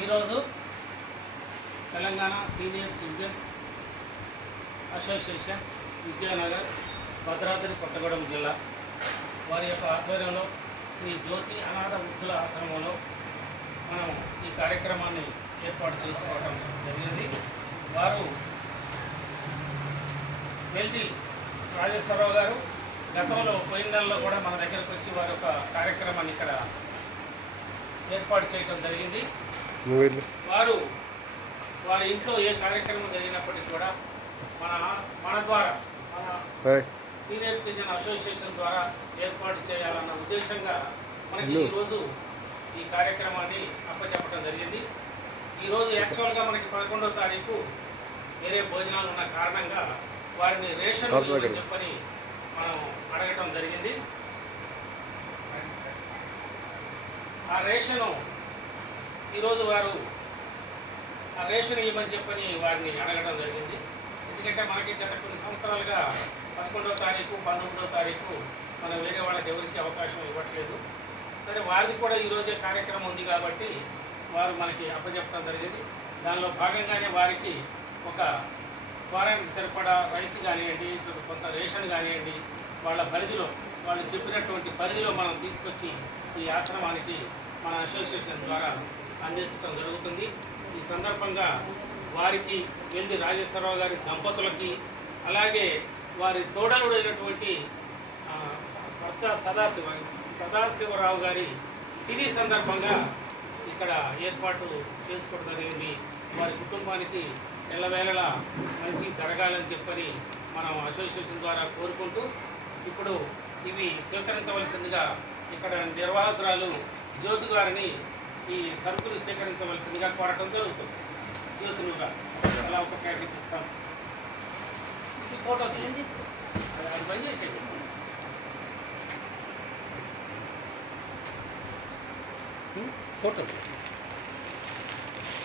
ఈరోజు Telangana senior citizens association Vidyanagar Bhadradri Kothagudem జిల్లా వారి యొక్క ఆధ్వర్యంలో శ్రీ జ్యోతి అనాథ వృద్ధుల ఆశ్రమంలో మనం ఈ కార్యక్రమాన్ని ఏర్పాటు చేసుకోవడం జరిగింది. వారు వెల్ది రాజేశ్వరరావు గారు గతంలో పోయిన నెలలో కూడా మన దగ్గరకు వచ్చి వారి యొక్క కార్యక్రమాన్ని ఇక్కడ ఏర్పాటు చేయడం జరిగింది. వారి ఇంట్లో ఏ కార్యక్రమం జరిగినప్పటికీ కూడా మన ద్వారా మన సీనియర్ సిటిజన్ అసోసియేషన్ ద్వారా ఏర్పాటు చేయాలన్న ఉద్దేశంగా మనకి ఈరోజు ఈ కార్యక్రమాన్ని అప్పచెప్పడం జరిగింది. ఈరోజు యాక్చువల్గా మనకి 11వ తారీఖు వేరే భోజనాలు ఉన్న కారణంగా వారిని రేషన్ చెప్పని మనం అడగటం జరిగింది. ఆ రేషను ఈరోజు వారు ఆ రేషన్ ఇవ్వమని చెప్పని వారిని అడగడం జరిగింది. ఎందుకంటే మనకి గత కొన్ని సంవత్సరాలుగా 11వ తారీఖు 19వ తారీఖు మనం వేరే వాళ్ళకి ఎవరికి అవకాశం ఇవ్వట్లేదు. సరే, వారిది కూడా ఈరోజే కార్యక్రమం ఉంది కాబట్టి వారు మనకి అప్పచెప్పడం జరిగింది. దానిలో భాగంగానే వారికి ఒక వారానికి సరిపడా రైస్ కానివ్వండి, కొంత రేషన్ కానివ్వండి, వాళ్ళ పరిధిలో వాళ్ళు చెప్పినటువంటి పరిధిలో మనం తీసుకొచ్చి ఈ ఆశ్రమానికి మన అసోసియేషన్ ద్వారా అందించడం జరుగుతుంది. ఈ సందర్భంగా వారికి వెల్ది రాజేశ్వరరావు గారి దంపతులకి, అలాగే వారి తోడలుడైనటువంటి సదాశివరావు గారి తిథి సందర్భంగా ఇక్కడ ఏర్పాటు చేసుకోవడం జరిగింది. వారి కుటుంబానికి ఎల్లవేళలా మంచి జరగాలని చెప్పని మనం అసోసియేషన్ ద్వారా కోరుకుంటూ ఇప్పుడు ఇవి స్వీకరించవలసిందిగా ఇక్కడ నిర్వాహకురాలు జ్యోతి గారిని ఈ సరుకులు స్వీకరించవలసిందిగా కోరటం జరుగుతుంది. జ్యోతులుగా అలా ఒక ప్యాకెట్ ఇస్తాం. ఇది ఫోటో అది బంద్ చేసేది. ఫోటో